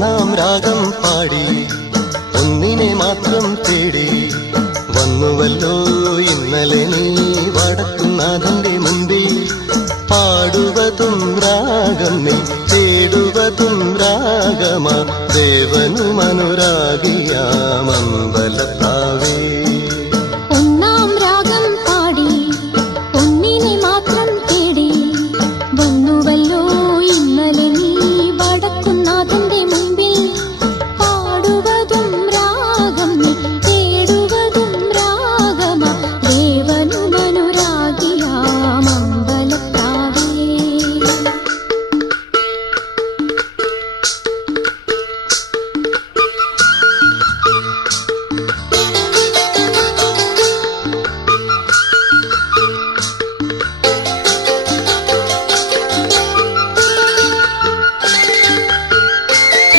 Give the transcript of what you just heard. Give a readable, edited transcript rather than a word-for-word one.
ഒന്നാം രാഗം പാടി ഒന്നിനെ മാത്രം തേടി വന്നുവല്ലോ ഇന്നലെ നീ വടക്കുന്നാഥന്റെ മുമ്പിൽ. പാടുവതും രാഗം നീ തേടുവതും രാഗമാ ദേവനുമനുരാഗിയാമമ്പ